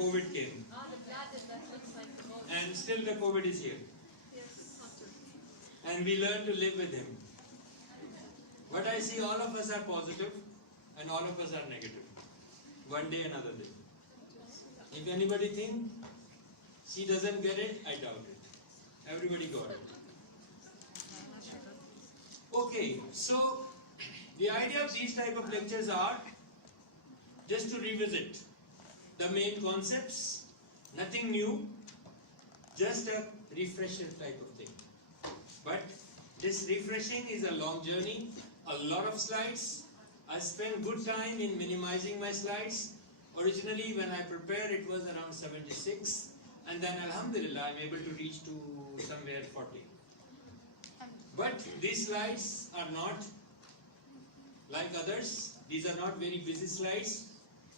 COVID came. The blood that looks like the bone. And still the COVID is here. Yes. And we learn to live with him. But I see all of us are positive and all of us are negative. One day, another day. If anybody think she doesn't get it, I doubt it. Everybody got it. Okay, so the idea of these type of lectures are just to revisit the main concepts, nothing new, just a refresher type of thing. But this refreshing is a long journey, a lot of slides. I spent good time in minimizing my slides. Originally when I prepared it was around 76, and then Alhamdulillah I'm able to reach to somewhere 40. But these slides are not like others. These are not very busy slides.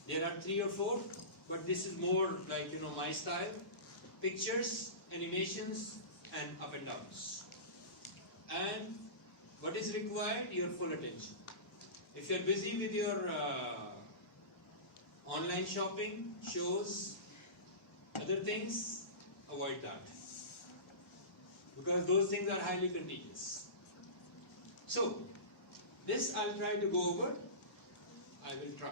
There are 3 or 4, but this is more like my style. Pictures, animations, and up and downs. And what is required? Your full attention. If you are busy with your online shopping, shows, other things, avoid that. Because those things are highly contagious. So, this I'll try to go over. I will try.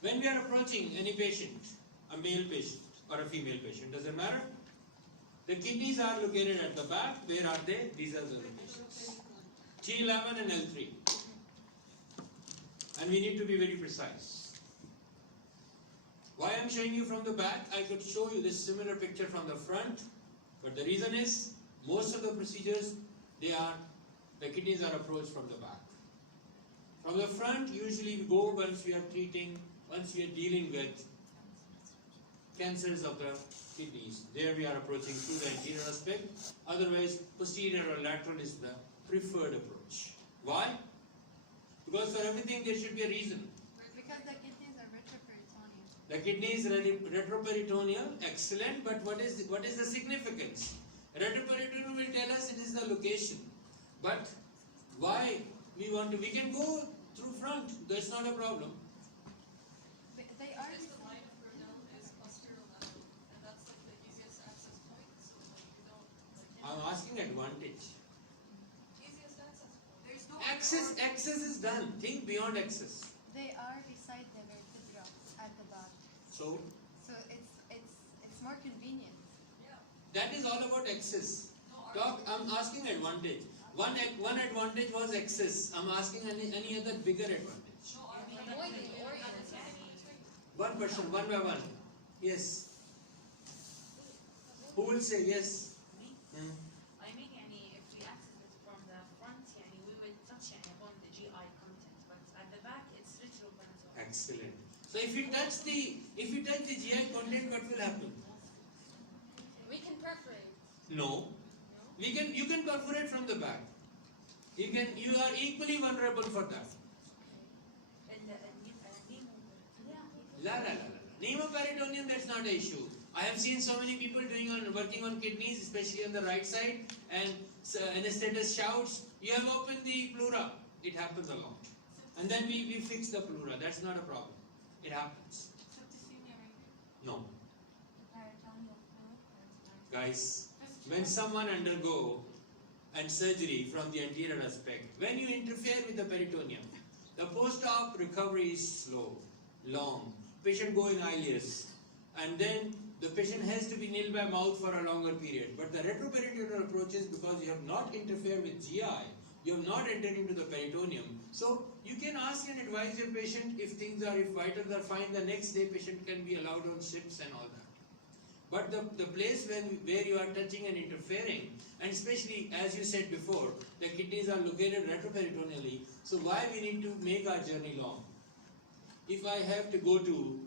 When we are approaching any patient, a male patient or a female patient, doesn't matter. The kidneys are located at the back. Where are they? These are the locations. T11 and L3. And we need to be very precise. Why I am showing you from the back? I could show you this similar picture from the front. But the reason is, most of the procedures, the kidneys are approached from the back. From the front, usually we go once we are treating, once we are dealing with cancers of the kidneys. There we are approaching through the anterior aspect. Otherwise, posterior or lateral is the preferred approach. Why? Because for everything there should be a reason. Because the kidneys are retroperitoneal. The kidney is retroperitoneal, excellent, but what is the significance? Retroperitoneal will tell us it is the location. But why we can go through front, that's not a problem. They are Because the line of Brunel is posterolateral, and that's like the easiest access point, so like you don't I'm asking advantage. easiest access point. There's no Access is done. Think beyond access. They are beside the vertebra at the back. So It's more convenient. Yeah. that is all about access. No Talk. I'm asking advantage. One advantage was access. I'm asking any other bigger advantage. No Avoiding organs. One person, one by one. Yes. Who will say yes? Me? Hmm. I mean, if we access it from the front, we will touch upon the GI content, but at the back it's retroperitoneal. Excellent. So if you touch the GI content, what will happen? We can perforate. No. You can perforate from the back. You are equally vulnerable for that. La. Pneumoperitoneum, that's not an issue. I have seen so many people working on kidneys, especially on the right side, and anesthetist shouts, "You have opened the pleura." It happens a lot. And then we fix the pleura. That's not a problem. It happens. No. Guys, when someone undergo and surgery from the anterior aspect, when you interfere with the peritoneum, the post-op recovery is slow, long. Patient go in ileus, and then the patient has to be nil by mouth for a longer period. But the retroperitoneal approach is because you have not interfered with GI, you have not entered into the peritoneum. So you can ask and advise your patient if vitals are fine, the next day patient can be allowed on ships and all that. But the place where you are touching and interfering, and especially as you said before, the kidneys are located retroperitoneally, so why we need to make our journey long? If I have to go to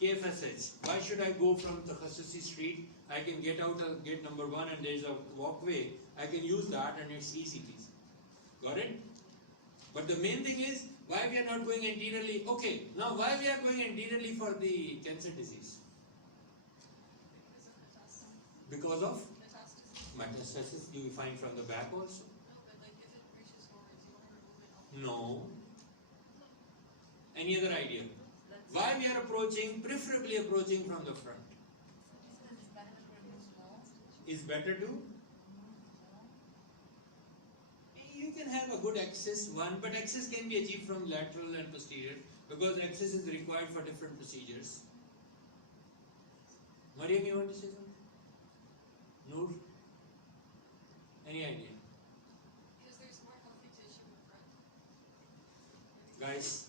KFSH, why should I go from Takhasusi Street? I can get out of gate number 1 and there is a walkway. I can use that and it's easy peasy. Got it? But the main thing is, why we are not going anteriorly? Okay, now why we are going anteriorly for the cancer disease? Because of metastasis you will find from the back also? No, but like if it reaches forwards, you want to remove it off. No. Any other idea? Let's Why we are approaching, preferably approaching from the front? Is better to? You can have a good access one, but access can be achieved from lateral and posterior because access is required for different procedures. Mariam, you want to say something? Noor? Any idea? Because there's more healthy tissue in front. Guys,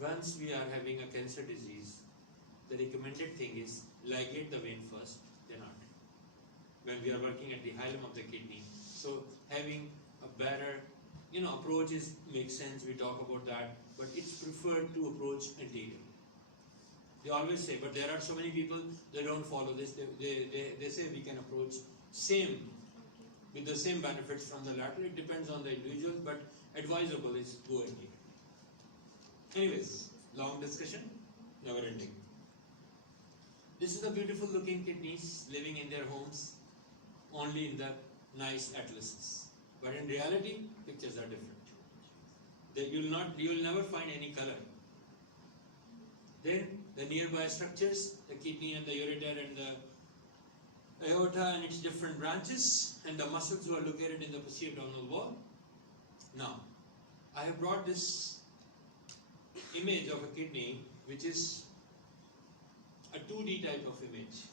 once we are having a cancer disease, the recommended thing is ligate the vein first, then artery. When we are working at the hilum of the kidney. So having a better, approach makes sense, we talk about that, but it's preferred to approach anterior. They always say, but there are so many people, they don't follow this, they say we can approach same, with the same benefits from the lateral. It depends on the individual, but advisable is go anterior. Anyways, long discussion, never ending. This is the beautiful looking kidneys living in their homes, only in the nice atlases. But in reality, pictures are different. You will never find any color. Then the nearby structures, the kidney and the ureter and the aorta and its different branches, and the muscles who are located in the posterior abdominal wall. Now, I have brought this image of a kidney, which is a 2D type of image,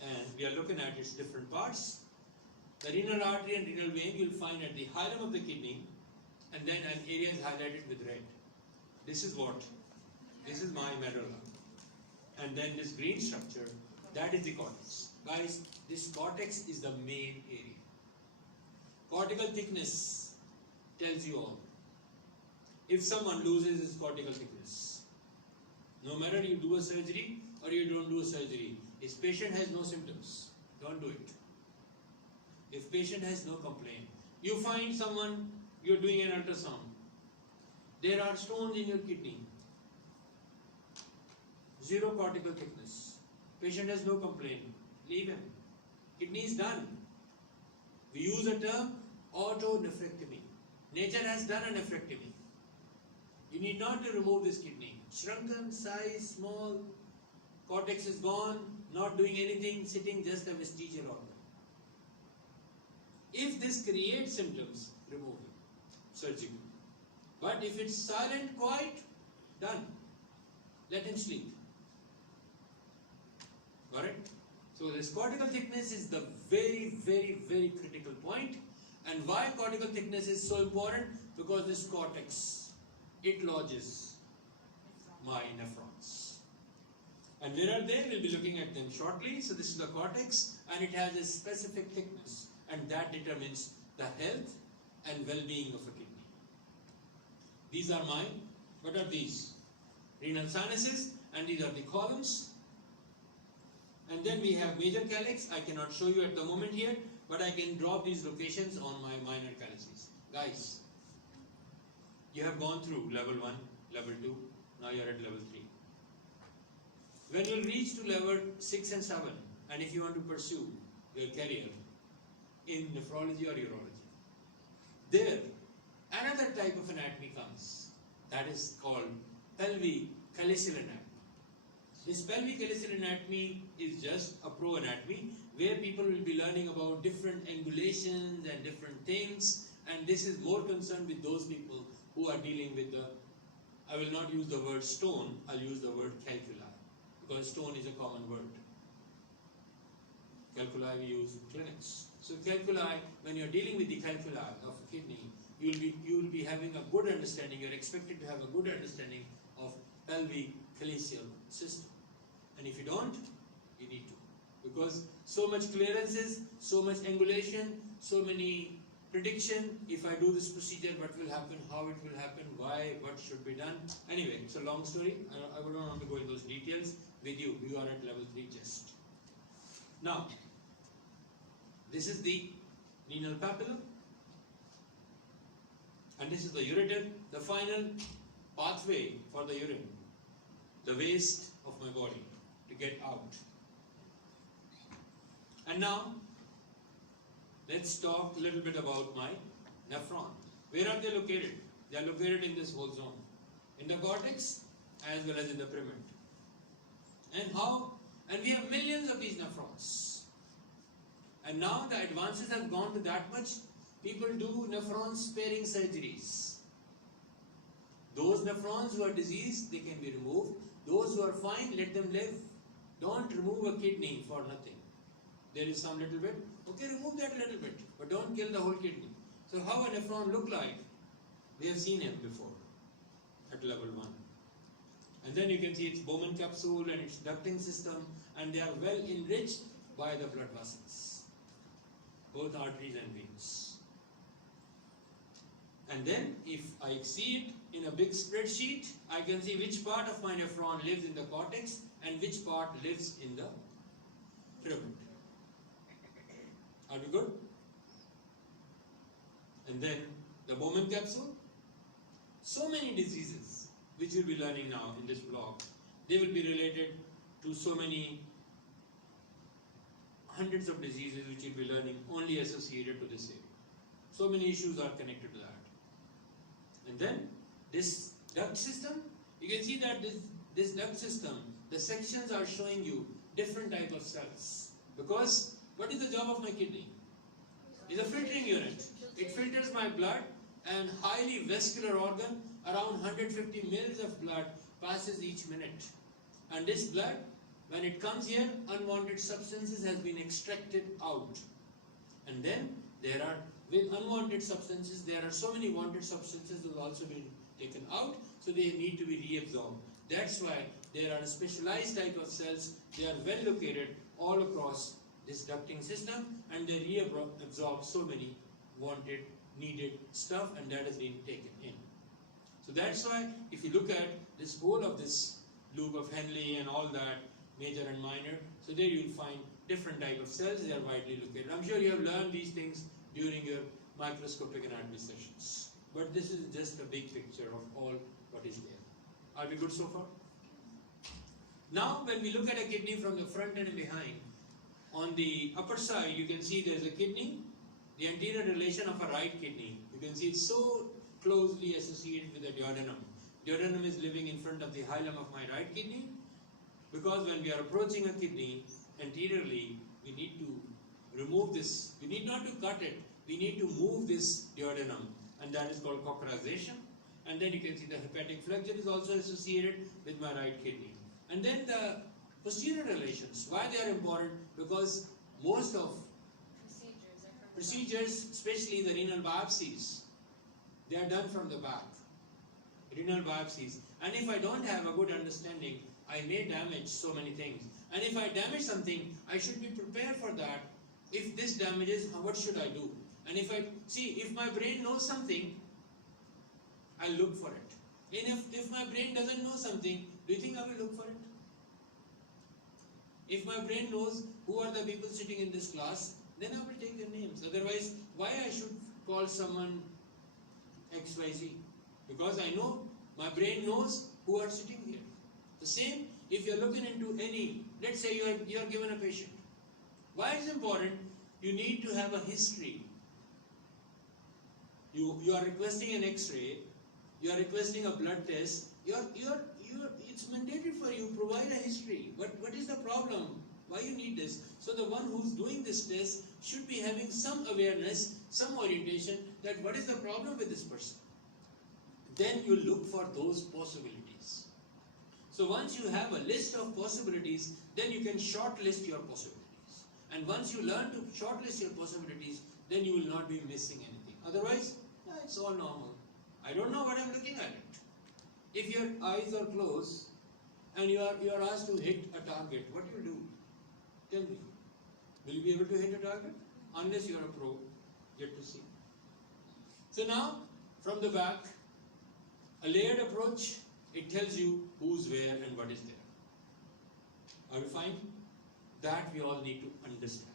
and we are looking at its different parts. The renal artery and renal vein you will find at the hilum of the kidney, and then an area is highlighted with red. This is my medulla, and then this green structure, that is the cortex. Guys, this cortex is the main area. Cortical thickness tells you all. If someone loses his cortical thickness, no matter you do a surgery or you don't do a surgery, if patient has no symptoms, don't do it. If patient has no complaint, you find someone, you're doing an ultrasound, there are stones in your kidney, zero cortical thickness, patient has no complaint, leave him. Kidney is done. We use a term autonephrectomy. Nature has done a nephrectomy. You need not to remove this kidney. Shrunken, size, small, cortex is gone, not doing anything, sitting just a vestigial organ. If this creates symptoms, remove it, surgically. But if it's silent, quiet, done. Let him sleep. Got it? So this cortical thickness is the very, very, very critical point. And why cortical thickness is so important? Because this cortex, it lodges my nephrons. And where are they? We'll be looking at them shortly. So this is the cortex, and it has a specific thickness, and that determines the health and well-being of a kidney. These are mine. What are these? Renal sinuses, and these are the columns. And then we have major calyx. I cannot show you at the moment here, but I can drop these locations on my minor calyces. Guys, you have gone through level 1, level 2, now you are at level 3. When you reach to level 6 and 7, and if you want to pursue your career in nephrology or urology, there another type of anatomy comes, that is called pelvic calyceal anatomy. This pelvic calyceal anatomy is just a pro anatomy where people will be learning about different angulations and different things, and this is more concerned with those people who are dealing with the, I will not use the word stone, I'll use the word calculi, because stone is a common word. Calculi we use in clinics. So calculi, when you're dealing with the calculi of a kidney, you will be having a good understanding, you're expected to have a good understanding of pelvic calyceal system. And if you don't, you need to. Because so much clearances, so much angulation, so many prediction, if I do this procedure, what will happen, how it will happen, why, what should be done. Anyway, it's a long story. I don't want to go into those details with you. You are at level 3 chest. Now, this is the renal papilla. And this is the ureter, the final pathway for the urine, the waste of my body to get out. And now, let's talk a little bit about my nephron. Where are they located? They are located in this whole zone. In the cortex as well as in the pyramid. And we have millions of these nephrons. And now the advances have gone to that much, people do nephron sparing surgeries. Those nephrons who are diseased, they can be removed. Those who are fine, let them live. Don't remove a kidney for nothing. There is some little bit, okay, remove that little bit, but don't kill the whole kidney. So how a nephron look like? We have seen him before at level 1. And then you can see its Bowman capsule and its ducting system, and they are well enriched by the blood vessels, both arteries and veins. And then if I see it in a big spreadsheet, I can see which part of my nephron lives in the cortex and which part lives in the pyramid. Are we good? And then the Bowman capsule. So many diseases which we'll be learning now in this block, they will be related to so many hundreds of diseases which we'll be learning only associated to this area. So many issues are connected to that. And then this duct system, you can see that this duct system, the sections are showing you different type of cells. Because what is the job of my kidney? It's a filtering unit. It filters my blood, and highly vascular organ, around 150 mils of blood passes each minute. And this blood, when it comes here, unwanted substances has been extracted out. And then there are, with unwanted substances, there are so many wanted substances that will also be taken out, so they need to be reabsorbed. That's why there are specialized type of cells, they are well located all across this ducting system, and they reabsorb so many wanted, needed stuff, and that has been taken in. So that's why if you look at this whole of this loop of Henle and all that, major and minor, so there you will find different type of cells, they are widely located. I'm sure you have learned these things during your microscopic anatomy sessions. But this is just a big picture of all what is there. Are we good so far? Now when we look at a kidney from the front and behind, on the upper side you can see there's a kidney, the anterior relation of a right kidney. You can see it's so closely associated with the duodenum. Duodenum is living in front of the hilum of my right kidney, because when we are approaching a kidney anteriorly, we need to remove this. We need not to cut it. We need to move this duodenum, and that is called cauterization. And then you can see the hepatic flexure is also associated with my right kidney. And then the posterior relations. Why they are important? Because most of procedures, especially the renal biopsies, they are done from the back. Renal biopsies. And if I don't have a good understanding, I may damage so many things. And if I damage something, I should be prepared for that. If this damages, what should I do? And if my brain knows something, I'll look for it. And if my brain doesn't know something, do you think I will look for it? If my brain knows who are the people sitting in this class, then I will take their names. Otherwise, why I should call someone XYZ? Because I know, my brain knows who are sitting here. The same, if you are looking into any, let's say you are given a patient. Why it's important? You need to have a history. You are requesting an X-ray, you are requesting a blood test, it's mandatory for you to provide a history. What is the problem? Why you need this? So the one who's doing this test should be having some awareness, some orientation that what is the problem with this person. Then you look for those possibilities. So once you have a list of possibilities, then you can shortlist your possibilities. And once you learn to shortlist your possibilities, then you will not be missing anything. Otherwise, it's all normal. I don't know what I'm looking at it. If your eyes are closed and you are asked to hit a target, what do you do? Tell me. Will you be able to hit a target? Unless you are a pro, yet to see. So now, from the back, a layered approach, it tells you who's where and what is there. Are we fine? That we all need to understand.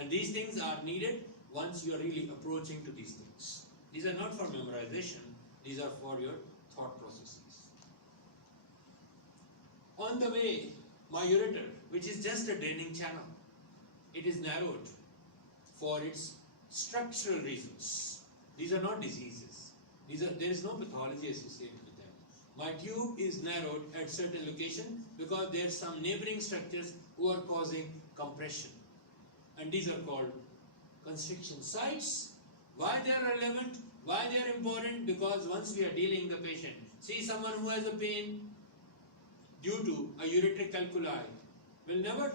And these things are needed once you are really approaching to these things. These are not for memorization, these are for your thought processes. On the way, my ureter, which is just a draining channel, it is narrowed for its structural reasons. These are not diseases. There is no pathology associated with them. My tube is narrowed at certain location because there are some neighboring structures who are causing compression. And these are called constriction sites. Why they are relevant? Why they are important? Because once we are dealing the patient, see someone who has a pain due to a ureteric calculi will never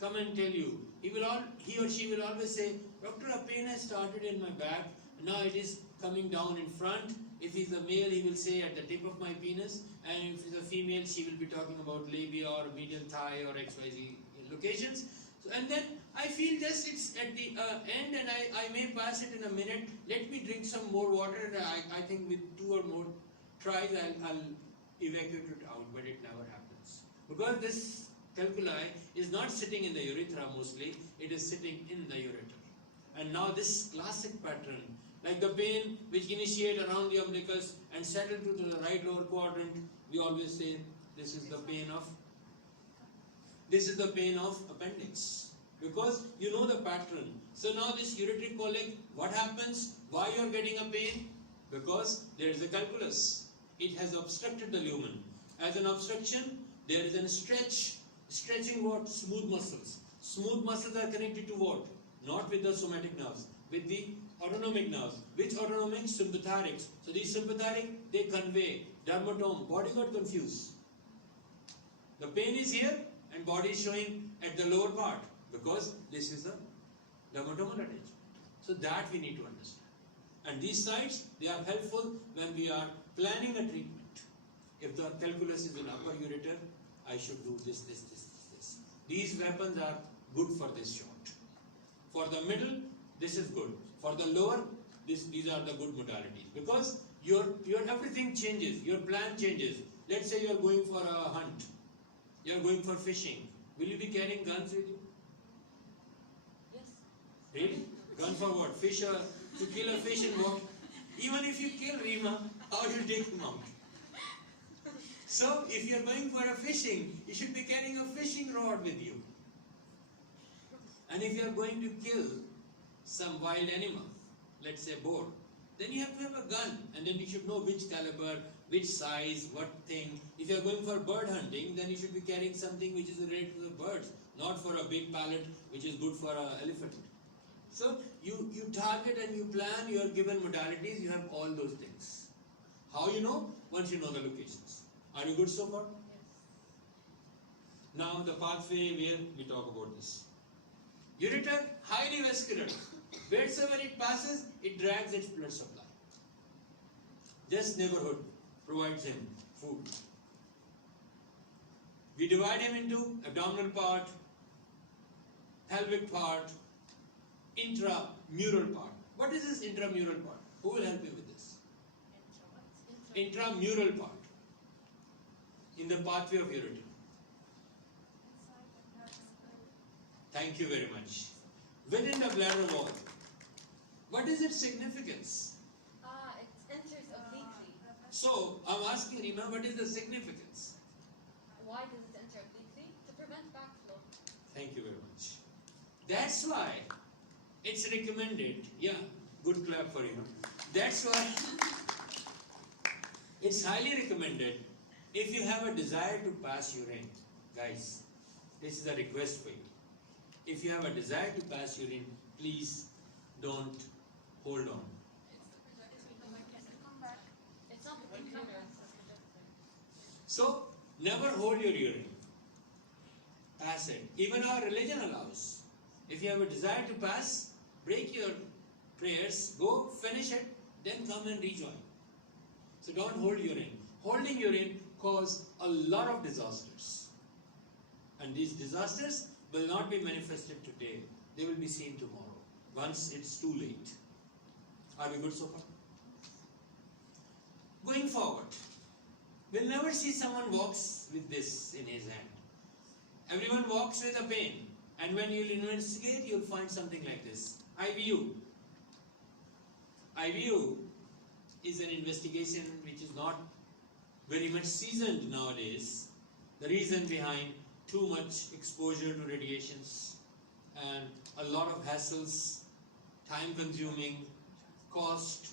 come and tell you. He or she will always say, doctor, a pain has started in my back, now it is coming down in front. If he's a male, he will say at the tip of my penis, and if he's a female, she will be talking about labia or medial thigh or XYZ locations. So, and then I feel just it's at the end, and I may pass it in a minute. Let me drink some more water. I think with 2 or more tries, I'll evacuate it out, but it never happens. Because this calculi is not sitting in the urethra mostly, it is sitting in the ureter. And now this classic pattern, like the pain which initiate around the umbilicus and settle to the right lower quadrant, we always say this is the pain of appendix. Because you know the pattern. So now this ureteric colic, what happens? Why you are getting a pain? Because there is a calculus. It has obstructed the lumen. As an obstruction, there is a stretching what? Smooth muscles. Smooth muscles are connected to what? Not with the somatic nerves, with the autonomic nerves. Which autonomic? Sympathetics. So these sympathetic, they convey dermatome. Body got confused. The pain is here and body is showing at the lower part because this is the dermatomal attachment. So that we need to understand. And these sites, they are helpful when we are planning a treatment. If the calculus is in upper ureter, I should do this. These weapons are good for this shot. For the middle, this is good. For the lower, these are the good modalities. Because your everything changes, your plan changes. Let's say you are going for a hunt, you are going for fishing. Will you be carrying guns with you? Yes. Really? Gun for what? To kill a fish and what? Even if you kill Rima, how do you take him out? So, if you are going for a fishing, you should be carrying a fishing rod with you. And if you are going to kill some wild animal, let's say boar, then you have to have a gun, and then you should know which caliber, which size, what thing. If you are going for bird hunting, then you should be carrying something which is related to the birds, not for a big pallet which is good for an elephant. So you target and you plan your given modalities, you have all those things. How you know? Once you know the locations. Are you good so far? Yes. Now the pathway where we talk about this. Ureter, highly vascular. Wherever it passes, it drags its blood supply. This neighborhood provides him food. We divide him into abdominal part, pelvic part, intramural part. What is this intramural part? Who will help me with this? Intramural part. In the pathway of ureter. Thank you very much. Within the bladder wall. What is its significance? It enters obliquely. So, I'm asking Rima, what is the significance? Why does it enter obliquely? To prevent backflow. Thank you very much. That's why it's recommended. Yeah, good clap for you. That's why it's highly recommended if you have a desire to pass urine. Guys, this is a request for you. If you have a desire to pass urine, please don't hold on. It's not the computer. So, never hold your urine. Pass it. Even our religion allows. If you have a desire to pass, break your prayers, go finish it, then come and rejoin. So don't hold urine. Holding urine causes a lot of disasters. And these disasters will not be manifested today. They will be seen tomorrow, once it's too late. Are we good so far? Going forward, we'll never see someone walks with this in his hand. Everyone walks with a pain. And when you'll investigate, you'll find something like this. IVU. IVU is an investigation which is not very much seasoned nowadays. The reason behind too much exposure to radiations and a lot of hassles, time consuming, cost.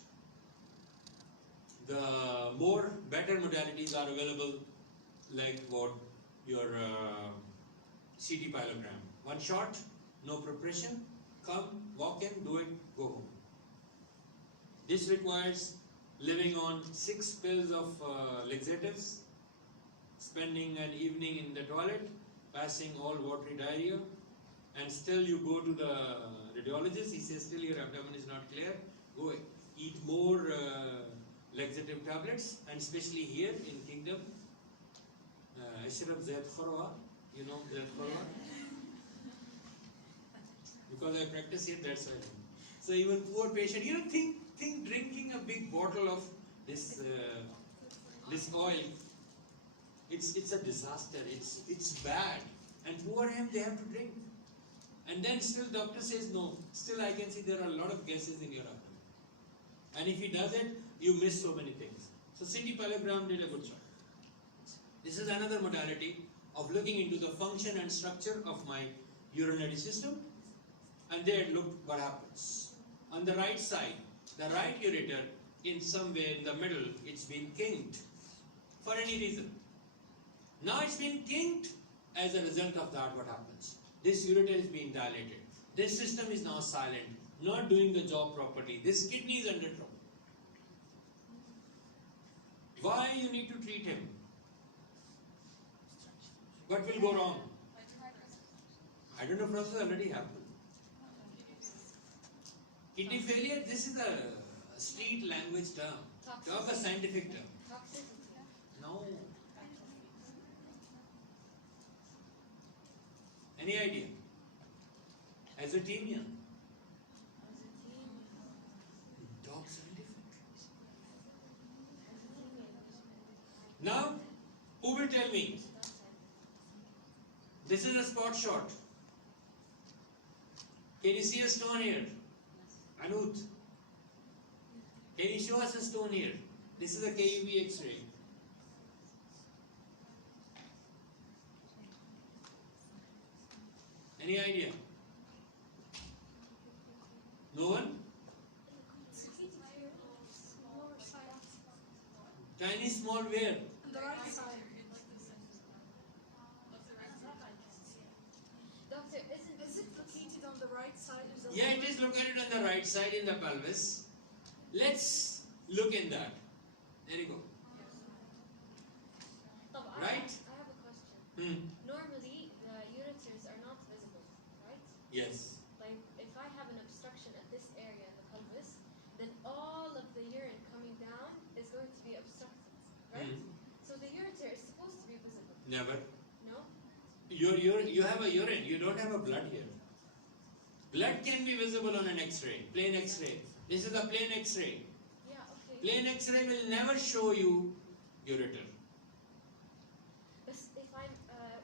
the more better modalities are available, like what your CT pyelogram. One shot, no preparation, come, walk in, do it, go home. This requires living on 6 pills of laxatives, spending an evening in the toilet, passing all watery diarrhea, and still you go to the radiologist, he says still your abdomen is not clear, go eat more laxative tablets, and especially here in Kingdom, Ashraf Zaid Khorwa, you know Zaid Khorwa? Because I practice here, that's why. So even poor patient, you know, think drinking a big bottle of this oil, it's a disaster, it's bad, and poor him, they have to drink. And then still doctor says no, still I can see there are a lot of gases in your abdomen. And if he does it, you miss so many things. So CT pyelogram did a good job. This is another modality of looking into the function and structure of my urinary system. And there, look what happens. On the right side, the right ureter, in some way in the middle, it's been kinked for any reason. Now it's been kinked. As a result of that, what happens? This ureter is being dilated. This system is now silent, not doing the job properly. This kidney is under trouble. Why you need to treat him? What will go wrong? Hydronephrosis already happened. Kidney failure, this is a street language term. Talk a scientific term. Toxicity. No. Any idea? Azotemia. Talk scientific. Now, who will tell me? This is a spot shot. Can you see a stone here? Anuth. Can you show us a stone here? This is a KUV X-ray. Any idea? No one? Tiny small where? On the right side. Doctor, Is it located on the right side? Yeah, it is located on the right side in the pelvis. Let's look in that. There you go. Right? I have a question. Hmm. Normally, the ureters are not visible, right? Yes. Like, if I have an obstruction at this area in the pelvis, then all of the urine coming down is going to be obstructed, right? Hmm. So the ureter is supposed to be visible. Never. No? You have a urine. You don't have a blood here. Blood can be visible on an X-ray, plain X-ray. This is a plain X-ray. Yeah, okay. Plain X-ray will never show you ureter. But if I'm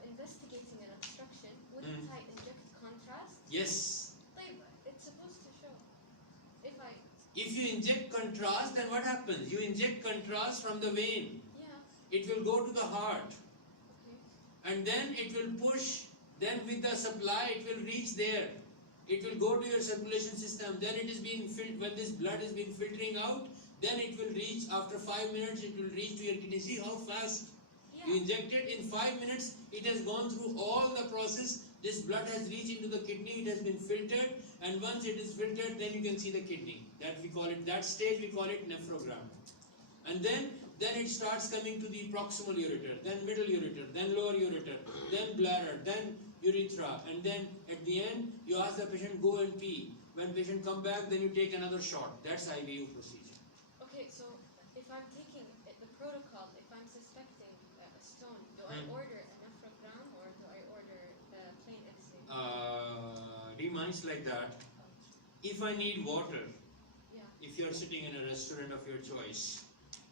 investigating an obstruction, wouldn't I inject contrast? Yes. Like, it's supposed to show. If you inject contrast, then what happens? You inject contrast from the vein. Yeah, It will go to the heart. okay. And then it will push. Then with the supply, it will reach there. It will go to your circulation system. Then it is being filled. When this blood is being filtering out, then it will reach. After 5 minutes, it will reach to your kidney. See how fast? Yeah. You inject it in 5 minutes. It has gone through all the process. This blood has reached into the kidney. It has been filtered. And once it is filtered, then you can see the kidney. That stage we call it nephrogram. And then it starts coming to the proximal ureter, then middle ureter, then lower ureter, then bladder, then urethra, and then at the end you ask the patient go and pee. When patient come back, then you take another shot. That's IVU procedure. Okay, so if I'm taking the protocol, if I'm suspecting a stone, do I order a nephrogram or do I order the plain X-ray? Reminds like that. If I need water, Yeah. if you are sitting in a restaurant of your choice,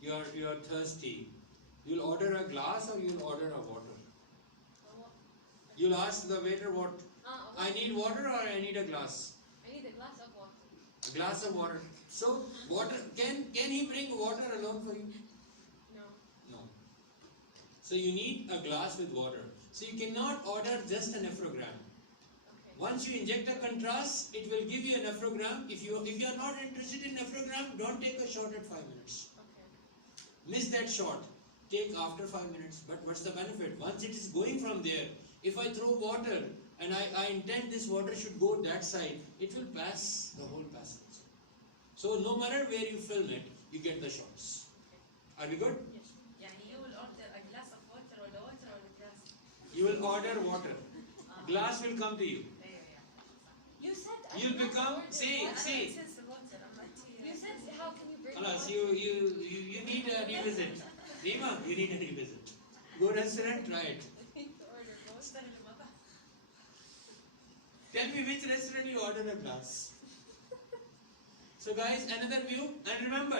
you are thirsty, you'll order a glass or you'll order a water. You'll ask the waiter what, I need water or I need a glass. I need a glass of water. A glass of water. So water, can he bring water alone for you? No. No. So you need a glass with water. So you cannot order just a nephrogram. Okay. Once you inject a contrast, it will give you a nephrogram. If you are not interested in nephrogram, don't take a shot at 5 minutes. Okay. Miss that shot. Take after 5 minutes. But what's the benefit? Once it is going from there, if I throw water and I intend this water should go that side, it will pass the whole passage. So no matter where you film it, you get the shots. Are we good? يعني you will order a glass of water or the water or the glass. You will order water. Glass will come to you. You said I You'll cannot become, order see, water. see. You said how can you bring Alas, water? you need a revisit. Rima, you need a revisit. Go restaurant, try it. Order water. Tell me which restaurant you order a glass. So guys, another view, and remember,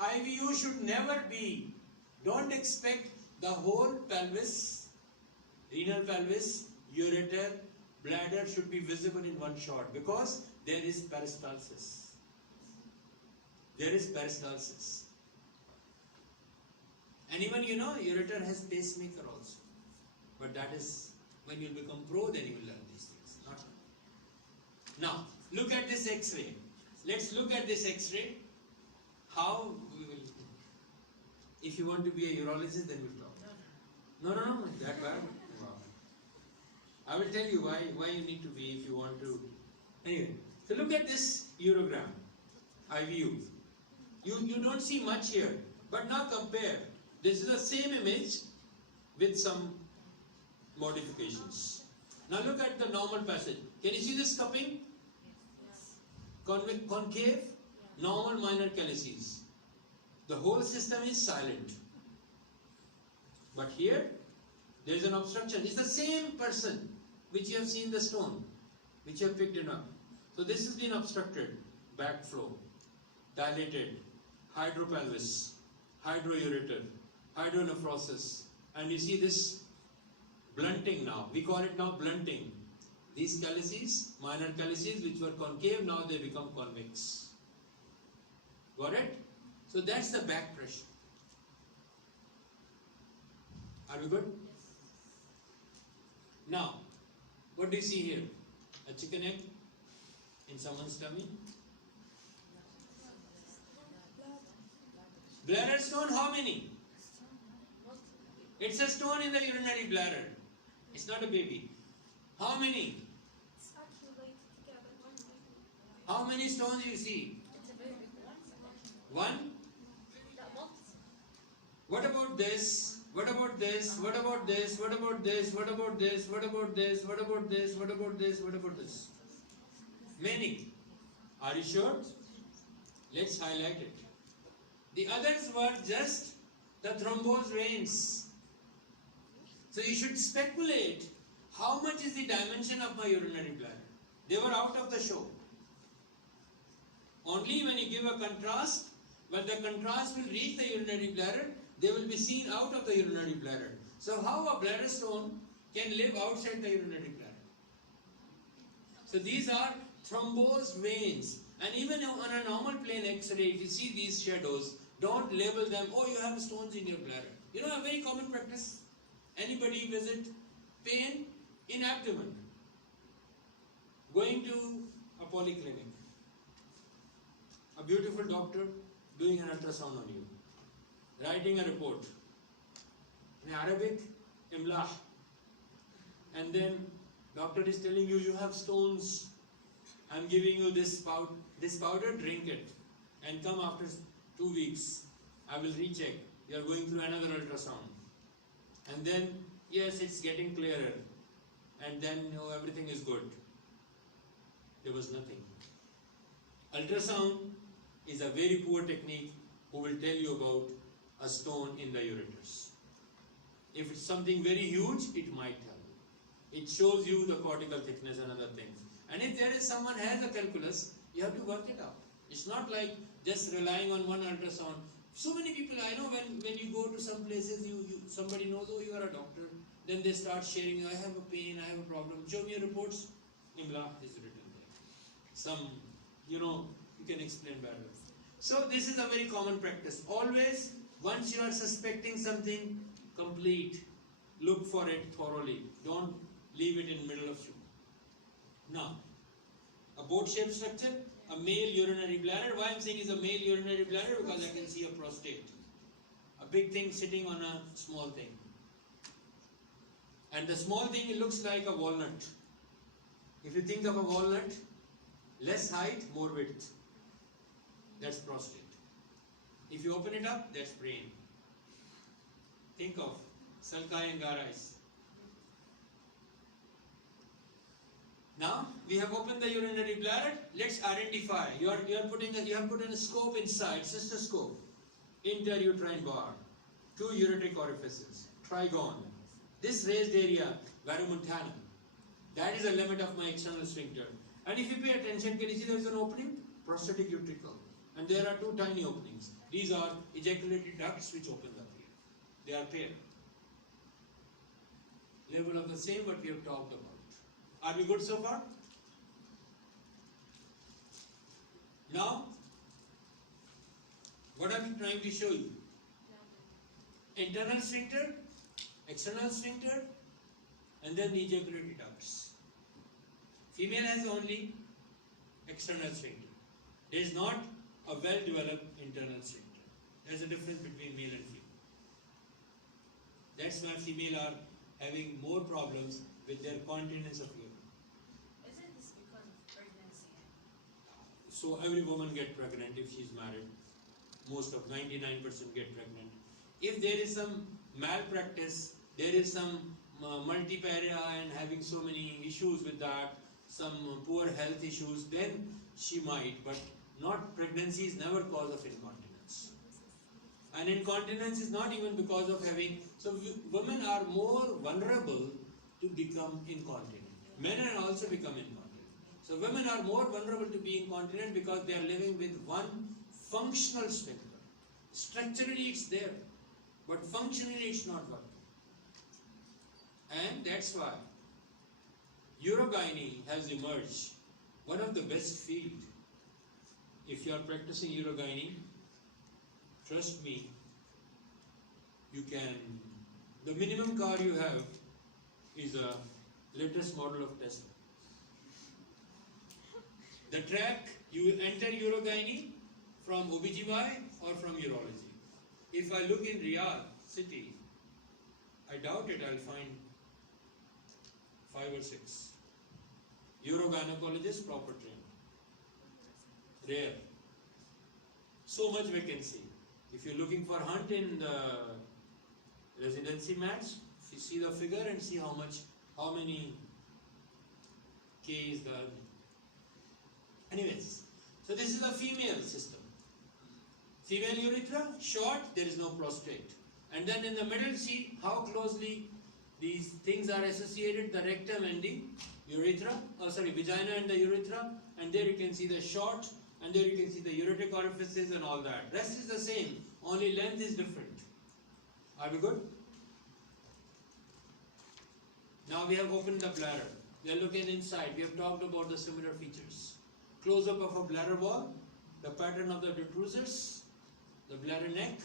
IVU should never be, don't expect the whole pelvis, renal pelvis, ureter, bladder should be visible in one shot because there is peristalsis. There is peristalsis. And even ureter has pacemaker also. But that is, when you become pro, then you will learn these things. Not now, look at this X-ray. Let's look at this X-ray. How we will. If you want to be a urologist, then we'll talk. No, that bad. Wow. I will tell you why you need to be if you want to. Anyway, so look at this urogram, IVU. You don't see much here, but now compare. This is the same image with some modifications. Now look at the normal passage. Can you see this cupping? Concave, normal minor calyces. The whole system is silent. But here, there is an obstruction. It's the same person which you have seen the stone, which you have picked it up. So this has been obstructed. Backflow, dilated, hydropelvis, hydroureter, hydronephrosis. And you see this blunting now. We call it now blunting. These calyces, minor calyces which were concave, now they become convex. Got it? So that's the back pressure. Are we good? Now, what do you see here? A chicken egg in someone's tummy? Bladder stone, how many? It's a stone in the urinary bladder. It's not a baby. How many? It's accumulated together. How many stones you see? It's a very big One? That multiple. What about this? What about this? What about this? What about this? What about this? What about this? What about this? What about this? What about this? Many. Are you sure? Let's highlight it. The others were just the thrombosed veins. So you should speculate how much is the dimension of my urinary bladder. They were out of the show. Only when you give a contrast, when the contrast will reach the urinary bladder, they will be seen out of the urinary bladder. So how a bladder stone can live outside the urinary bladder? So these are thrombosed veins. And even on a normal plain X-ray, if you see these shadows, don't label them, oh, you have stones in your bladder. You know, a very common practice. Anybody visit pain in abdomen, going to a polyclinic, a beautiful doctor doing an ultrasound on you, writing a report in Arabic, imlah, and then doctor is telling you, you have stones, I'm giving you this powder, drink it, and come after 2 weeks, I will recheck, you are going through another ultrasound, and then, yes, it's getting clearer, and then everything is good. There was nothing. Ultrasound is a very poor technique who will tell you about a stone in the ureters. If it's something very huge, it might tell you. It shows you the cortical thickness and other things. And if there is someone has a calculus, you have to work it out. It's not like just relying on one ultrasound. So many people, I know when you go to some places, somebody knows, oh, you are a doctor. Then they start sharing, I have a pain, I have a problem. Show me your reports. Imla is written there. Some, you can explain better. So this is a very common practice. Always, once you are suspecting something, complete. Look for it thoroughly. Don't leave it in the middle of you. Now, a boat-shaped structure, a male urinary bladder. Why I'm saying is a male urinary bladder? Because I can see a prostate. A big thing sitting on a small thing. And the small thing, it looks like a walnut. If you think of a walnut, less height, more width. That's prostate. If you open it up, that's brain. Think of sulci and garais. Now we have opened the urinary bladder. Let's identify. You have put in a scope inside, cystoscope, interuterine bar, 2 ureteric orifices, trigone. This raised area, verumontanum, that is the limit of my external sphincter. And if you pay attention, can you see there is an opening? Prostatic utricle. And there are 2 tiny openings. These are ejaculatory ducts which open up here. They are paired. Level of the same what we have talked about. Are we good so far? Now, what am I trying to show you? Internal sphincter, external sphincter, and then the ejaculatory ducts. Female has only external sphincter. There is not a well-developed internal sphincter. There is a difference between male and female. That's why female are having more problems with their continence of urine. Isn't this because of pregnancy? So every woman get pregnant if she's married. Most of 99% get pregnant. If there is some malpractice, there is some multiparia and having so many issues with that, some poor health issues, then she might, but not pregnancy is never cause of incontinence. And incontinence is not even because of having, so women are more vulnerable to become incontinent. Men are also become incontinent. So women are more vulnerable to be incontinent because they are living with one functional sphincter. Structurally it's there, but functionally it's not working. And that's why urogyne has emerged, one of the best field. If you are practicing urogyne, trust me, you can, the minimum car you have is a latest model of Tesla. The track, you enter urogyne from OBGY or from urology. If I look in Riyadh city, I doubt it I'll find 5 or 6 urogynecologists proper trained. Rare. So much vacancy. If you're looking for hunt in the residency mats, if you see the figure and see how many K is the. Anyways, so this is a female system. Female urethra, short, there is no prostate. And then in the middle, see how closely these things are associated, the rectum and the urethra, vagina and the urethra, and there you can see the short, and there you can see the ureteric orifices and all that. Rest is the same, only length is different. Are we good? Now we have opened the bladder. We are looking inside. We have talked about the similar features. Close-up of a bladder wall, the pattern of the detrusors, the bladder neck,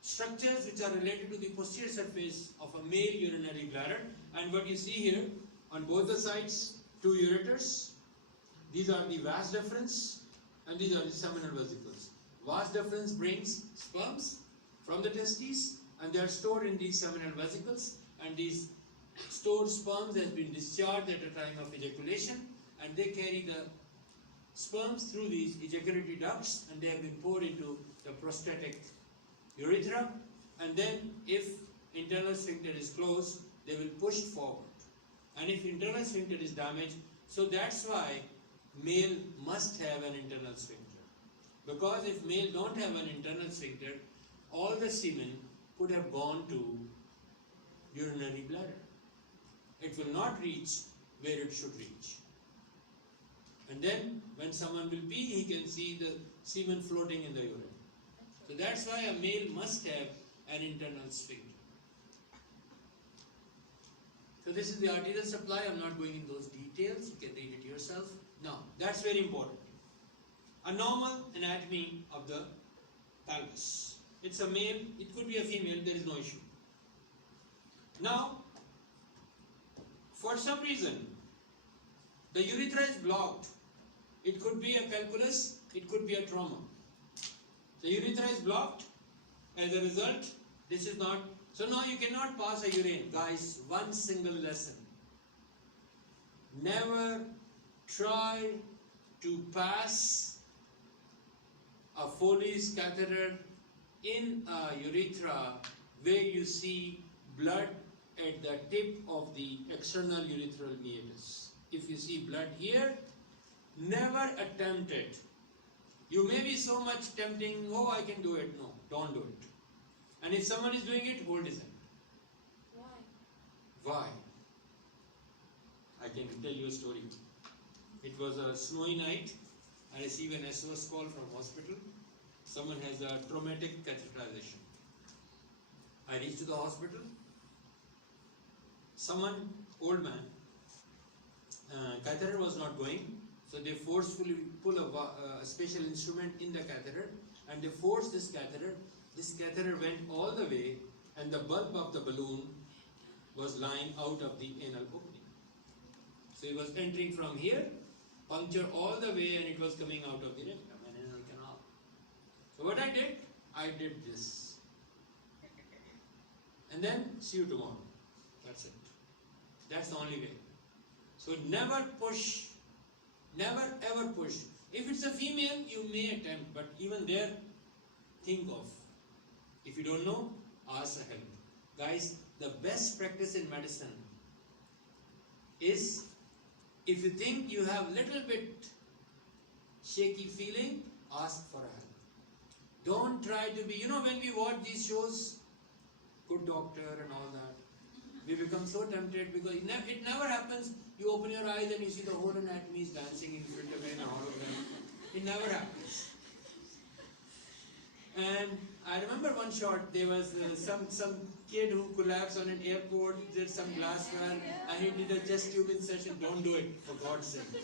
structures which are related to the posterior surface of a male urinary bladder, and what you see here on both the sides, 2 ureters. These are the vas deferens and these are the seminal vesicles. Vas deferens brings sperms from the testes and they are stored in these seminal vesicles, and these stored sperms has been discharged at the time of ejaculation, and they carry the sperms through these ejaculatory ducts and they have been poured into the prostatic urethra, and then if internal sphincter is closed, they will push forward. And if internal sphincter is damaged, so that's why male must have an internal sphincter. Because if male don't have an internal sphincter, all the semen could have gone to urinary bladder. It will not reach where it should reach. And then when someone will pee, he can see the semen floating in the urine. So that's why a male must have an internal sphincter. So this is the arterial supply. I'm not going in those details. You can read it yourself. Now, that's very important. A normal anatomy of the pelvis. It's a male, it could be a female, there is no issue. Now, for some reason, the urethra is blocked. It could be a calculus, it could be a trauma. The urethra is blocked. As a result, this is not. So now you cannot pass a urine. Guys, one single lesson. Never try to pass a Foley's catheter in a urethra where you see blood at the tip of the external urethral meatus. If you see blood here, never attempt it. You may be so much tempting, oh, I can do it. No, don't do it. And if someone is doing it, hold his hand. Why? Why? I can tell you a story. It was a snowy night. I received an SOS call from hospital. Someone has a traumatic catheterization. I reached to the hospital. Someone, old man, catheter was not going. So they forcefully pull a special instrument in the catheter and they forced this catheter. This catheter went all the way and the bulb of the balloon was lying out of the anal opening. So it was entering from here, puncture all the way and it was coming out of the rectum and anal canal. So what I did this. And then see you tomorrow. That's it. That's the only way. So never push. Never ever push. If it's a female, you may attempt, but even there, think of. If you don't know, ask for help. Guys, the best practice in medicine is if you think you have little bit shaky feeling, ask for help. Don't try to be, when we watch these shows, Good Doctor and all that, we become so tempted because it never happens. You open your eyes and you see the whole anatomy is dancing in front of you and all of them. It never happens. And I remember one shot, there was some kid who collapsed on an airport, did some glassware, and he did a chest tube insertion. Don't do it, for God's sake.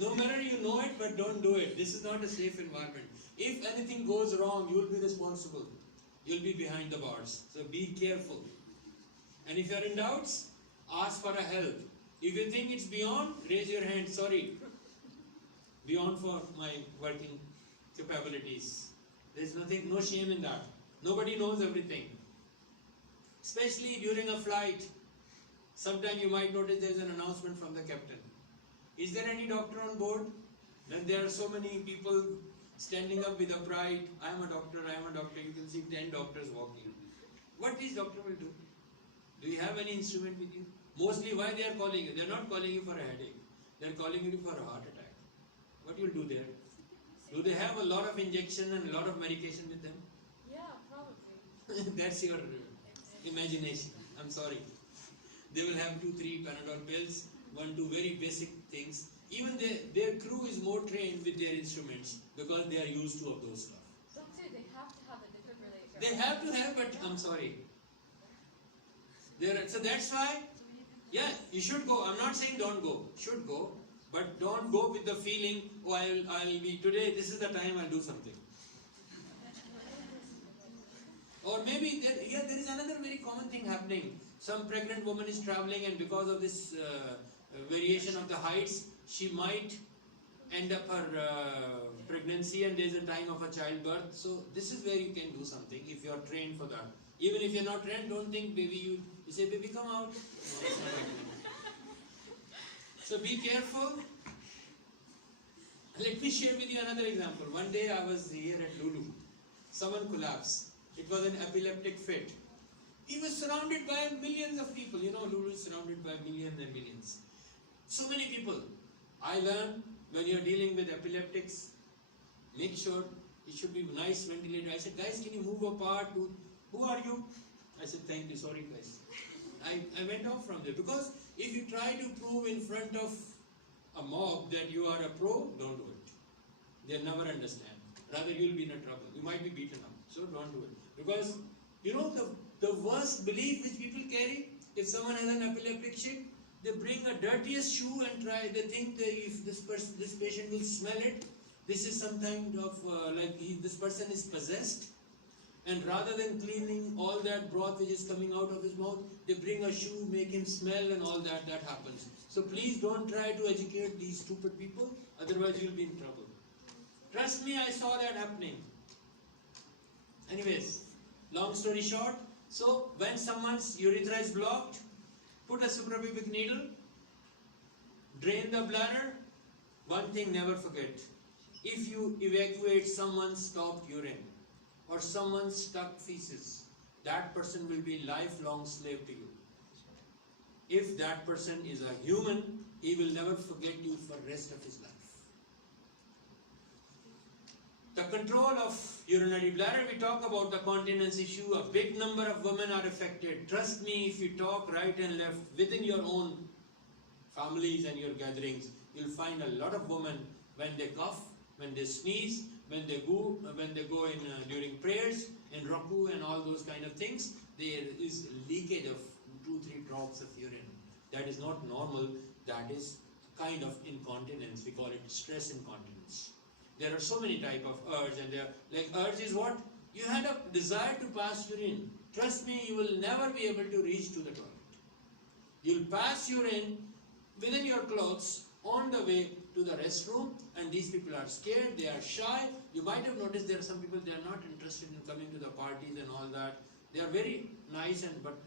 No matter you know it, but don't do it. This is not a safe environment. If anything goes wrong, you will be responsible. You'll be behind the bars. So be careful. And if you are in doubts, ask for a help. If you think it's beyond, raise your hand. Sorry. Beyond for my working capabilities. There's nothing, no shame in that. Nobody knows everything. Especially during a flight. Sometime you might notice there's an announcement from the captain. Is there any doctor on board? Then there are so many people standing up with a pride. I am a doctor, I am a doctor. You can see 10 doctors walking. What this doctor will do? Do you have any instrument with you? Mostly why they are calling you? They are not calling you for a headache. They are calling you for a heart attack. What you will do there? Do they have a lot of injection and a lot of medication with them? Yeah, probably. That's your imagination. I'm sorry. They will have 2-3 Panadol pills, 1-2 very basic things. Even their crew is more trained with their instruments because they are used to of those stuff. Doctor, they have to have a defibrillator. They have to have, but I'm sorry. So that's why, yeah, you should go. I'm not saying don't go. Should go. But don't go with the feeling, oh, I'll be, today, this is the time I'll do something. Or maybe, there is another very common thing happening. Some pregnant woman is traveling and because of this variation of the heights, she might end up her pregnancy and there's a time of a childbirth. So this is where you can do something if you are trained for that. Even if you're not trained, don't think baby, you say baby come out. No, it's not happening. So be careful. Let me share with you another example. One day I was here at Lulu. Someone collapsed. It was an epileptic fit. He was surrounded by millions of people. Lulu is surrounded by millions and millions. So many people. I learned when you're dealing with epileptics, make sure it should be nice ventilator. I said, guys, can you move apart? Who are you? I said, thank you, sorry guys. I went off from there because if you try to prove in front of a mob that you are a pro, don't do it. They'll never understand. Rather, you'll be in a trouble. You might be beaten up. So don't do it. Because, the worst belief which people carry, if someone has an epileptic shit, they bring a dirtiest shoe and try, they think that if this patient will smell it, this is some kind of, this person is possessed. And rather than cleaning all that broth which is coming out of his mouth, they bring a shoe, make him smell and all that happens. So please don't try to educate these stupid people, otherwise you'll be in trouble. Trust me, I saw that happening. Anyways, long story short, so when someone's urethra is blocked, put a suprapubic needle, drain the bladder. One thing never forget, if you evacuate someone's stopped urine or someone's stuck feces, that person will be lifelong slave to you. If that person is a human, he will never forget you for the rest of his life. The control of urinary bladder, we talk about the continence issue. A big number of women are affected. Trust me, if you talk right and left within your own families and your gatherings, you'll find a lot of women, when they cough, when they sneeze, when they go in during prayers, in ruku and all those kind of things, there is leakage of 2-3 drops of urine. That is not normal. That is kind of incontinence. We call it stress incontinence. There are so many type of urge, and like urge is what? You had a desire to pass urine. Trust me, you will never be able to reach to the toilet. You'll pass urine within your clothes on the way to the restroom, and these people are scared, they are shy. You might have noticed there are some people, they are not interested in coming to the parties and all that. They are very nice, but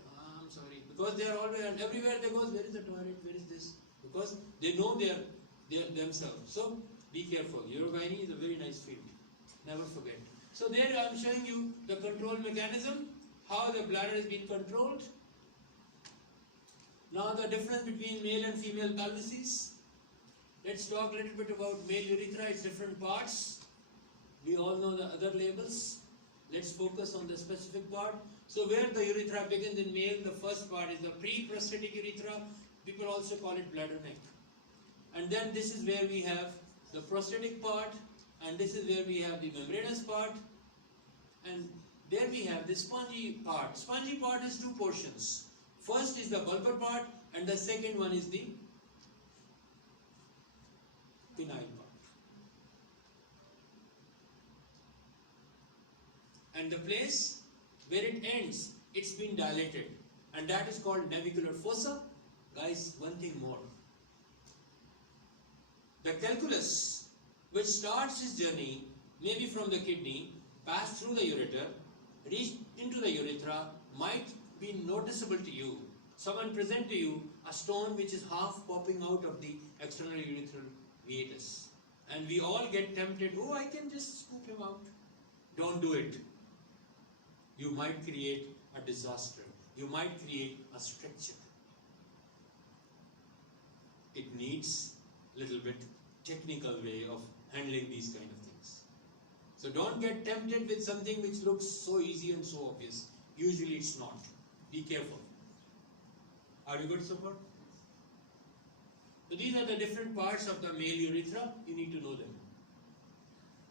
I'm sorry, because they are always, and everywhere they go, where is the toilet, where is this? Because they know they are themselves. So be careful. Urogeny is a very nice field. Never forget. So there I am showing you the control mechanism, how the bladder is being controlled. Now the difference between male and female pelvises. Let's talk a little bit about male urethra, its different parts. We all know the other labels. Let's focus on the specific part. So where the urethra begins in male, the first part is the pre-prostatic urethra. People also call it bladder neck. And then this is where we have the prostatic part, and this is where we have the membranous part, and there we have the spongy part. Spongy part is 2 portions. First is the bulbar part, and the second one is the penile part. And the place where it ends, it's been dilated, and that is called navicular fossa. Guys, one thing more. The calculus, which starts its journey maybe from the kidney, pass through the ureter, reach into the urethra, might be noticeable to you. Someone present to you a stone which is half popping out of the external urethral meatus. And we all get tempted, oh, I can just scoop him out. Don't do it. You might create a disaster. You might create a stricture. It needs a little bit technical way of handling these kind of things. So don't get tempted with something which looks so easy and so obvious. Usually it's not. Be careful. Are you good so far? So these are the different parts of the male urethra. You need to know them.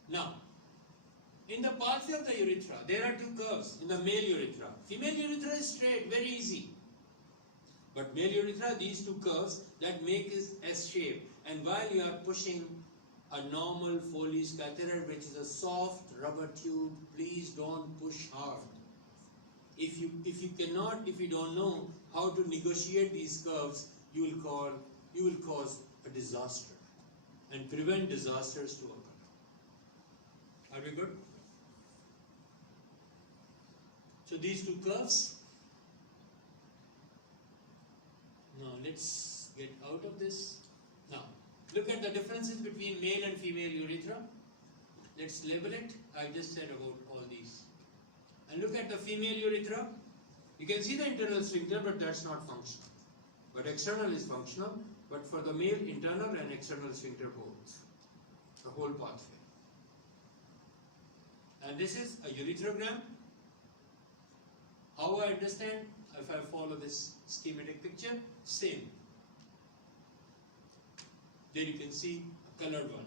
Now, in the pathway of the urethra, there are 2 curves in the male urethra. Female urethra is straight, very easy. But male urethra, these 2 curves that make is S shape. And while you are pushing a normal Foley's catheter, which is a soft rubber tube, please don't push hard. If you don't know how to negotiate these curves, you will cause a disaster and prevent disasters to occur. Are we good? So these 2 curves. Now let's get out of this. Now look at the differences between male and female urethra. Let's label it. I just said about all these. And look at the female urethra. You can see the internal sphincter, but that's not functional. But external is functional. But for the male, internal and external sphincter both. The whole pathway. And this is a urethrogram. How I understand, if I follow this schematic picture, same. There you can see a colored one.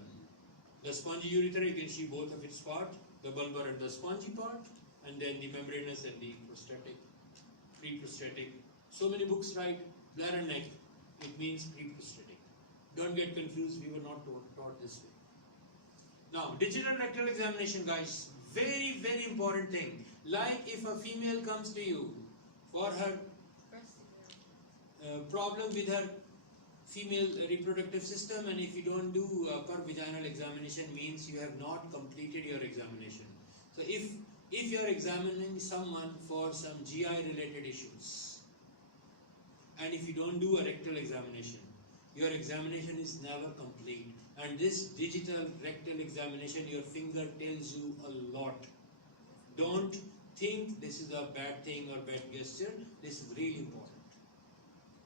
The spongy urethra, you can see both of its part, the bulbar and the spongy part, and then the membranous and the prostatic, pre-prostatic. So many books write bladder neck, it means pre-prostatic. Don't get confused, we were not taught this way. Now, digital rectal examination, guys, very, very important thing. Like if a female comes to you for her problem with her female reproductive system, and if you don't do curved vaginal examination, means you have not completed your examination. So if you are examining someone for some GI related issues, and if you don't do a rectal examination, your examination is never complete. And this digital rectal examination, your finger tells you a lot. Don't think this is a bad thing or bad gesture. This is really important.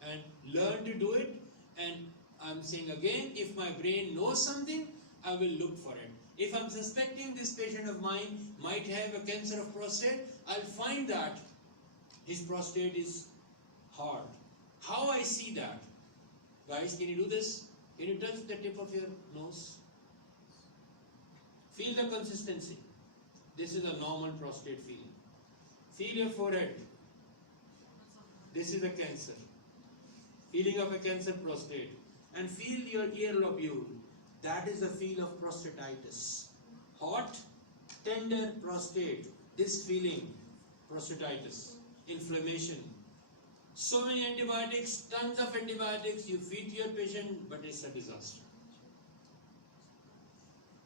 And learn to do it. And I'm saying again, if my brain knows something, I will look for it. If I'm suspecting this patient of mine might have a cancer of prostate, I'll find that his prostate is hard. How I see that? Guys, can you do this? Can you touch the tip of your nose? Feel the consistency. This is a normal prostate feeling. Feel your forehead. This is a cancer. Feeling of a cancer prostate. And feel your ear lobule. That is the feel of prostatitis. Hot, tender prostate. This feeling, prostatitis, inflammation. So many antibiotics, tons of antibiotics, you feed your patient, but it's a disaster.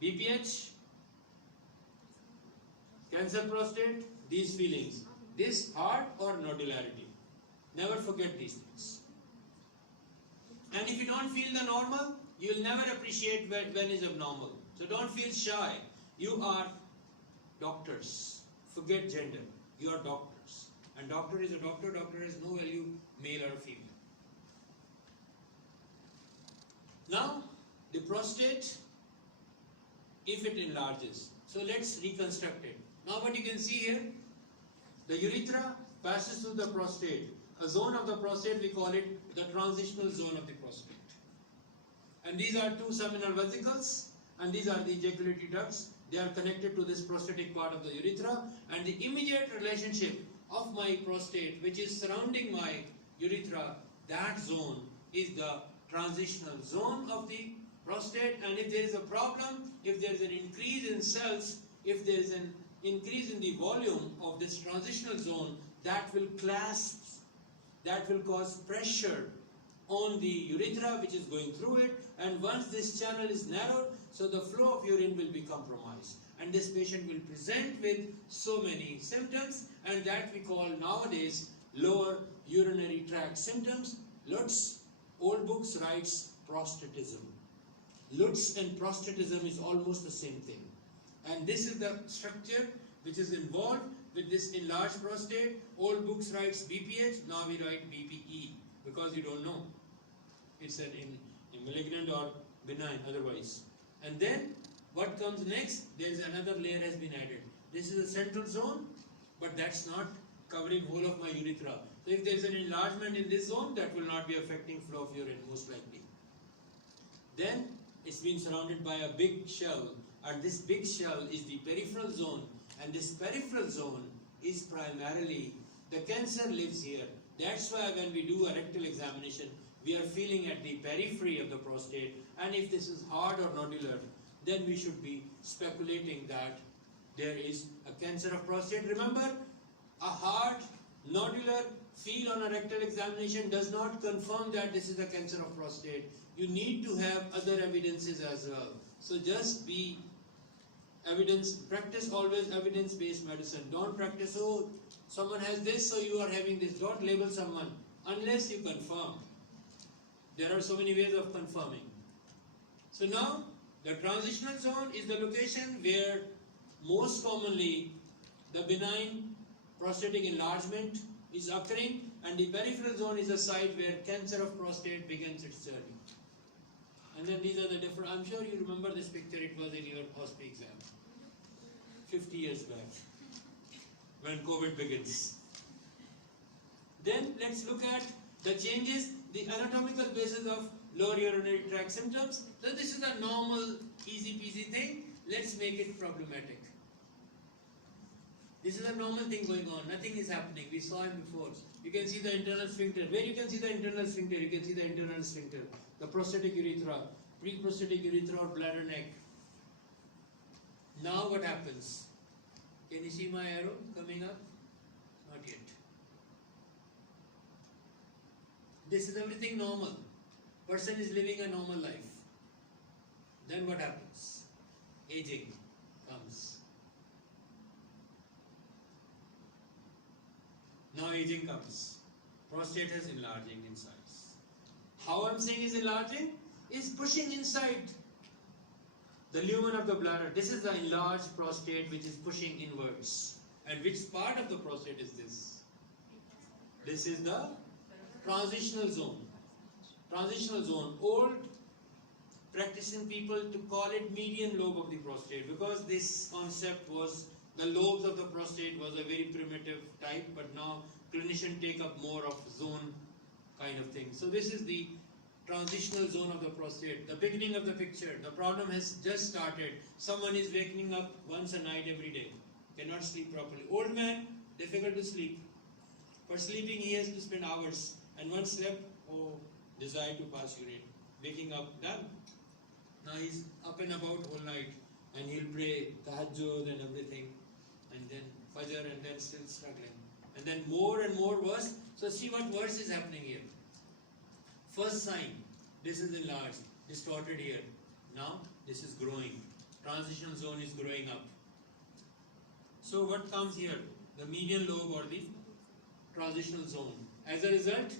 BPH, cancer prostate, these feelings. This hard or nodularity. Never forget these things. And if you don't feel the normal, you'll never appreciate when is abnormal. So don't feel shy. You are doctors. Forget gender. You are doctors. And doctor is a doctor. Doctor has no value, male or female. Now, the prostate, if it enlarges. So let's reconstruct it. Now what you can see here, the urethra passes through the prostate. A zone of the prostate, we call it the transitional zone of the prostate. And these are two seminal vesicles, and these are the ejaculatory ducts. They are connected to this prostatic part of the urethra, and the immediate relationship of my prostate, which is surrounding my urethra, that zone is the transitional zone of the prostate. And if there is a problem, if there is an increase in cells, if there is an increase in the volume of this transitional zone, that will clasp, that will cause pressure on the urethra which is going through it, and once this channel is narrowed, so the flow of urine will be compromised, and this patient will present with so many symptoms, and that we call nowadays lower urinary tract symptoms. Lutz, old books writes prostatism. Lutz and prostatism is almost the same thing, and this is the structure which is involved with this enlarged prostate. Old books writes BPH, now we write BPE because you don't know. It's an malignant or benign otherwise. And then what comes next? There is another layer has been added. This is a central zone, but that's not covering whole of my urethra. So if there is an enlargement in this zone, that will not be affecting flow of urine most likely. Then it's been surrounded by a big shell, and this big shell is the peripheral zone, and this peripheral zone is primarily, the cancer lives here. That's why when we do a rectal examination, we are feeling at the periphery of the prostate, and if this is hard or nodular, then we should be speculating that there is a cancer of prostate. Remember, a hard, nodular feel on a rectal examination does not confirm that this is a cancer of prostate. You need to have other evidences as well. So just be evidence, practice always evidence-based medicine. Don't practice, oh, someone has this, so you are having this. Don't label someone unless you confirm. There are so many ways of confirming. So now, the transitional zone is the location where most commonly the benign prostatic enlargement is occurring, and the peripheral zone is the site where cancer of prostate begins its journey. And then these are the different, I'm sure you remember this picture, it was in your hospital exam 50 years back when COVID begins. Then let's look at the changes, the anatomical basis of lower urinary tract symptoms. So this is a normal, easy peasy thing. Let's make it problematic. This is a normal thing going on. Nothing is happening. We saw him before. You can see the internal sphincter. Where you can see the internal sphincter? You can see the internal sphincter. The prostatic urethra, pre-prostatic urethra or bladder neck. Now what happens? Can you see my arrow coming up? Not yet. This is everything normal. person is living a normal life. Then what happens? Aging comes. Now aging comes. Prostate is enlarging in size. How I'm saying is enlarging? Is pushing inside the lumen of the bladder. This is the enlarged prostate which is pushing inwards. And which part of the prostate is this? This is the transitional zone. Transitional zone. Old practicing people to call it median lobe of the prostate, because this concept was, the lobes of the prostate was a very primitive type, but now clinicians take up more of zone kind of thing. So this is the transitional zone of the prostate, the beginning of the picture. The problem has just started. Someone is waking up once a night every day, cannot sleep properly. Old man, difficult to sleep. For sleeping he has to spend hours, and once slept, oh, desire to pass urine. Waking up, done. Now he's up and about all night, and he'll pray tahajjud and everything, and then fajr, and then still struggling. And then more and more worse. So see what worse is happening here. First sign, this is enlarged, distorted here. Now this is growing. Transition zone is growing up. So what comes here? The median lobe or the transitional zone. As a result,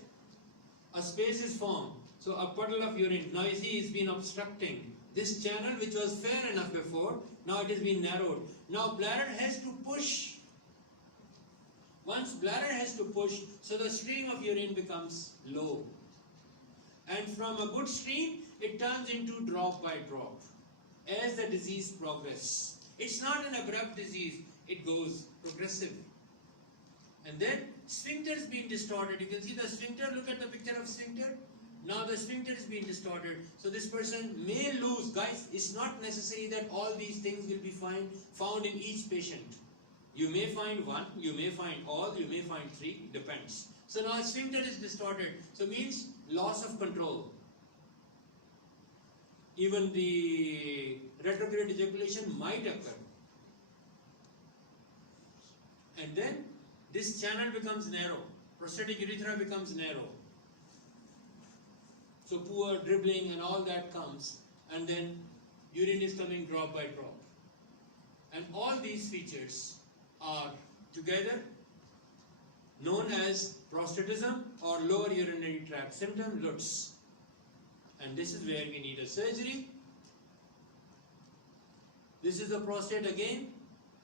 a space is formed. So a puddle of urine. Now you see it's been obstructing. This channel which was fair enough before, now it has been narrowed. Now bladder has to push. Once bladder has to push, so the stream of urine becomes low. And from a good stream, it turns into drop by drop as the disease progresses. It's not an abrupt disease, it goes progressive. And then sphincter is being distorted. You can see the sphincter, look at the picture of sphincter. Now the sphincter is being distorted. So this person may lose. Guys, it's not necessary that all these things will be found in each patient. You may find one, you may find all, you may find three, depends. So now sphincter is distorted. So means loss of control. Even the retrograde ejaculation might occur. And then this channel becomes narrow. Prostatic urethra becomes narrow. So poor dribbling and all that comes. And then urine is coming drop by drop. And all these features are together known as prostatism or lower urinary tract symptom, LUTS. And this is where we need a surgery. This is the prostate again.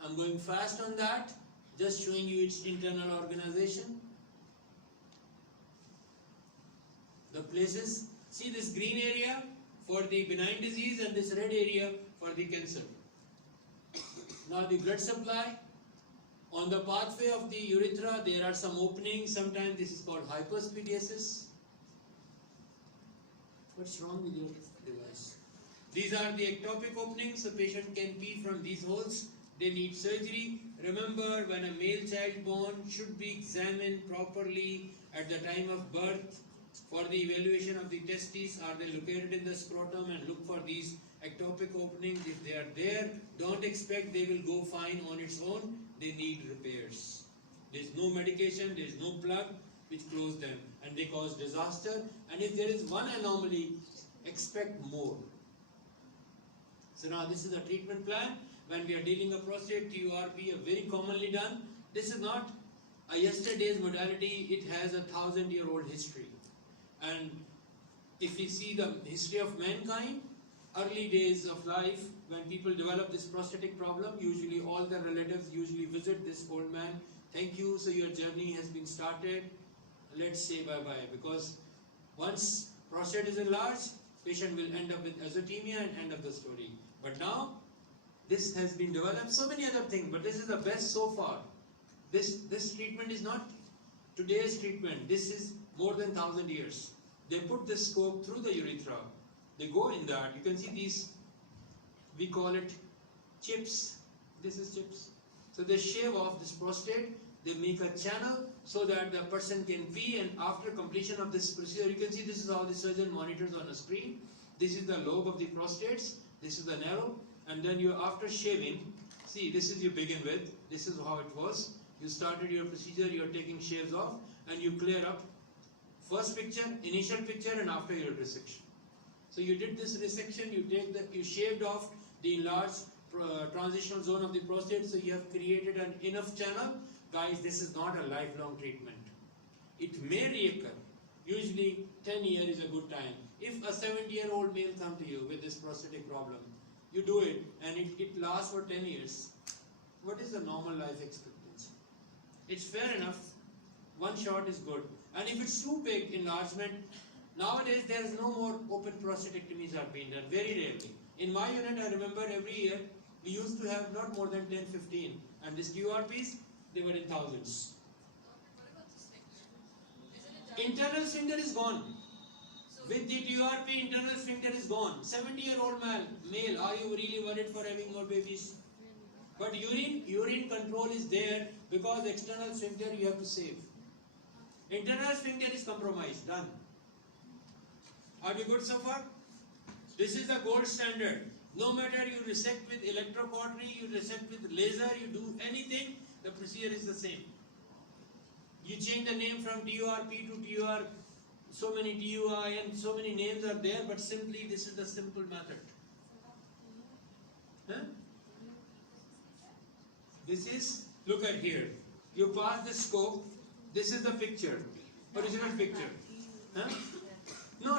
I'm going fast on that, just showing you its internal organization. The places, see this green area for the benign disease and this red area for the cancer. Now the blood supply. On the pathway of the urethra, there are some openings. Sometimes this is called hypospadiasis. What's wrong with your device? These are the ectopic openings. The patient can pee from these holes. They need surgery. Remember, when a male child born should be examined properly at the time of birth for the evaluation of the testes. Are they located in the scrotum? And look for these ectopic openings. If they are there, don't expect they will go fine on its own. They need repairs. There is no medication, there is no plug which close them, and they cause disaster. And if there is one anomaly, expect more. So now this is a treatment plan. When we are dealing a prostate, TURP are very commonly done. This is not a yesterday's modality, it has a 1,000-year-old history. And if we see the history of mankind, early days of life, when people develop this prostatic problem, usually all their relatives usually visit this old man. Thank you, so your journey has been started. Let's say bye-bye, because once prostate is enlarged, patient will end up with azotemia and end of the story. But now, this has been developed, so many other things, but this is the best so far. This treatment is not today's treatment, this is more than 1,000 years. They put this scope through the urethra. They go in that. You can see these, we call it chips. This is chips. So they shave off this prostate, they make a channel so that the person can pee, and after completion of this procedure, you can see this is how the surgeon monitors on a screen. This is the lobe of the prostates, this is the narrow, and then you, after shaving, see this is you begin with, this is how it was. You started your procedure, you are taking shaves off, and you clear up First picture, initial picture, and after your resection. So you did this resection, you shaved off the enlarged transitional zone of the prostate, so you have created an enough channel. Guys, this is not a lifelong treatment. It may reoccur. Usually 10 years is a good time. If a 70-year-old male comes to you with this prostatic problem, you do it and it lasts for 10 years. What is the normal life expectancy? It's fair enough. One shot is good. And if it's too big enlargement, nowadays there is no more open prostatectomies are being done, very rarely. In my unit, I remember every year we used to have not more than 10, 15. And these TURPs, they were in thousands. What about the sphincter? Isn't it Internal sphincter is gone. With the TURP, internal sphincter is gone. 70-year-old male, are you really worried for having more babies? But urine control is there because external sphincter you have to save. Internal sphincter is compromised, done. Are we good so far? This is the gold standard. No matter you resect with electrocautery, you resect with laser, you do anything, the procedure is the same. You change the name from TURP to TUR, so many TUI and so many names are there, but simply this is the simple method. Huh? This is, look at here. You pass the scope, this is the picture, original picture. Huh? No,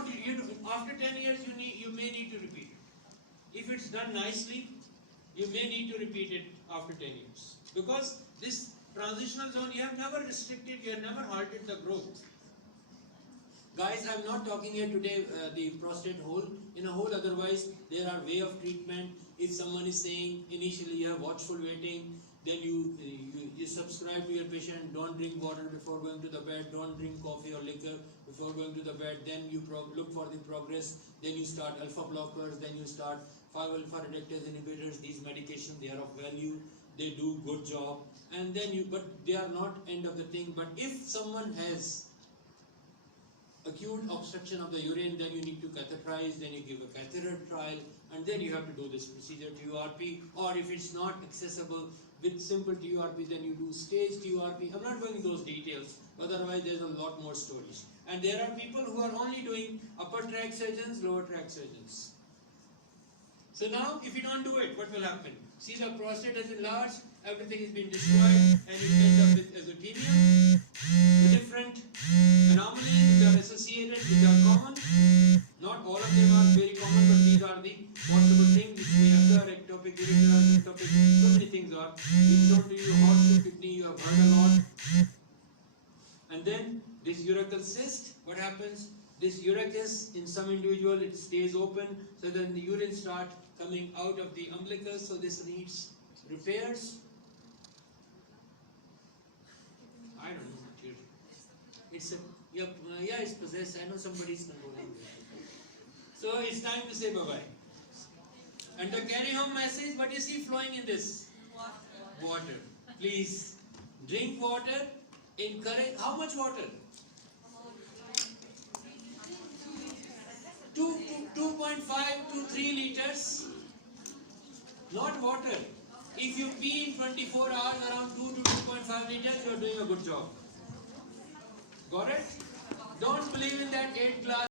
after 10 years you may need to repeat it. If it's done nicely, you may need to repeat it after 10 years. Because this transitional zone, you have never restricted, you have never halted the growth. Guys, I'm not talking here today the prostate hole. In a hole, otherwise, there are way of treatment. If someone is saying initially you have watchful waiting, then you subscribe to your patient, don't drink water before going to the bed, don't drink coffee or liquor before going to the bed, then you look for the progress, then you start alpha blockers, then you start 5-alpha reductase inhibitors. These medications, they are of value, they do good job, and then but they are not end of the thing. But if someone has acute obstruction of the urine, then you need to catheterize, then you give a catheter trial, and then you have to do this procedure TURP, or if it's not accessible with simple TURP, then you do stage TURP. I'm not going into those details, otherwise there's a lot more stories. And there are people who are only doing upper tract surgeons, lower tract surgeons. So now, if you don't do it, what will happen? See, the prostate is enlarged, everything is being destroyed, and you end up with azotemia. The different anomalies which are associated, which are common. Not all of them are very common, but these are the possible things which may occur. Ectopic ureter, ectopic, so many things are. We showed to you hot kidney, you have heard a lot. And then this urachal cyst, what happens? This urachus, in some individual, it stays open, so then the urine starts coming out of the umbilicus, so this needs repairs. I don't know. It's it's possessed. I know somebody's controlling it. So it's time to say bye-bye. And the carry home message, what you see flowing in this? Water. Please drink water. Encourage. How much water? 2.5 to 3 liters. Not water. If you pee in 24 hours around 2 to 2.5 liters, you are doing a good job. Got it? Don't believe in that 8 glass.